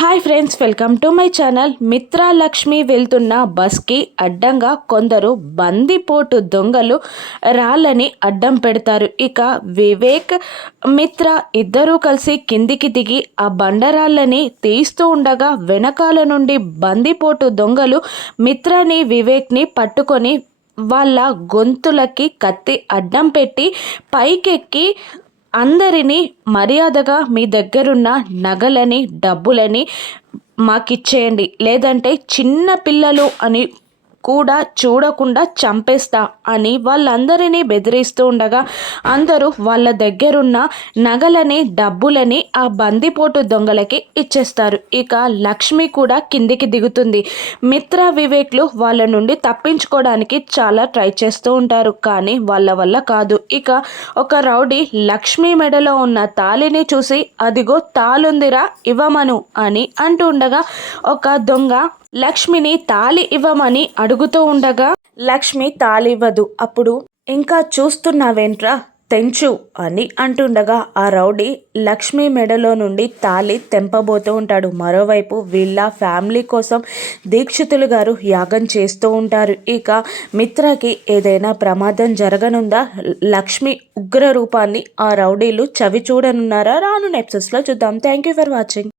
Hi friends, welcome to my channel. మిత్ర లక్ష్మి వెళ్తున్న బస్కి అడ్డంగా కొందరు బందిపోటు దొంగలు రాళ్ళని అడ్డం పెడతారు. ఇక వివేక్, మిత్ర ఇద్దరూ కలిసి కిందికి దిగి ఆ బండరాళ్ళని తీస్తూ ఉండగా వెనకాల నుండి బందిపోటు దొంగలు మిత్రని, వివేక్ని పట్టుకొని వాళ్ళ గొంతులకి కత్తి అడ్డం పెట్టి పైకెక్కి అందరినీ మర్యాదగా మీ దగ్గరున్న నగలని, డబ్బులని మాకిచ్చేయండి, లేదంటే చిన్న పిల్లలు అని కూడా చూడకుండా చంపేస్తా అని వాళ్ళందరినీ బెదిరిస్తూ ఉండగా అందరూ వాళ్ళ దగ్గరున్న నగలని, డబ్బులని ఆ బందిపోటు దొంగలకి ఇచ్చేస్తారు. ఇక లక్ష్మి కూడా కిందికి దిగుతుంది. మిత్ర, వివేక్లు వాళ్ళ నుండి తప్పించుకోవడానికి చాలా ట్రై చేస్తూ ఉంటారు, కానీ వాళ్ళ వల్ల కాదు. ఇక ఒక రౌడీ లక్ష్మి మెడలో ఉన్న తాళిని చూసి అదిగో తాళుందిరా, ఇవ్వమను అని అంటూ ఉండగా ఒక దొంగ లక్ష్మిని తాళి ఇవ్వమని అడుగుతూ ఉండగా లక్ష్మి తాళి ఇవ్వదు. అప్పుడు ఇంకా చూస్తున్నావేంట్రా, తెంచు అని అంటుండగా ఆ రౌడీ లక్ష్మి మెడలో నుండి తాళి తెంపబోతూ ఉంటాడు. మరోవైపు వీళ్ళ ఫ్యామిలీ కోసం దీక్షితులు గారు యాగం చేస్తూ ఉంటారు. ఇక మిత్రకి ఏదైనా ప్రమాదం జరగనుందా? లక్ష్మి ఉగ్ర రూపాన్ని ఆ రౌడీలు చవి చూడనున్నారా? రాను ఎపిసోడ్స్లో చూద్దాం. Thank you for watching.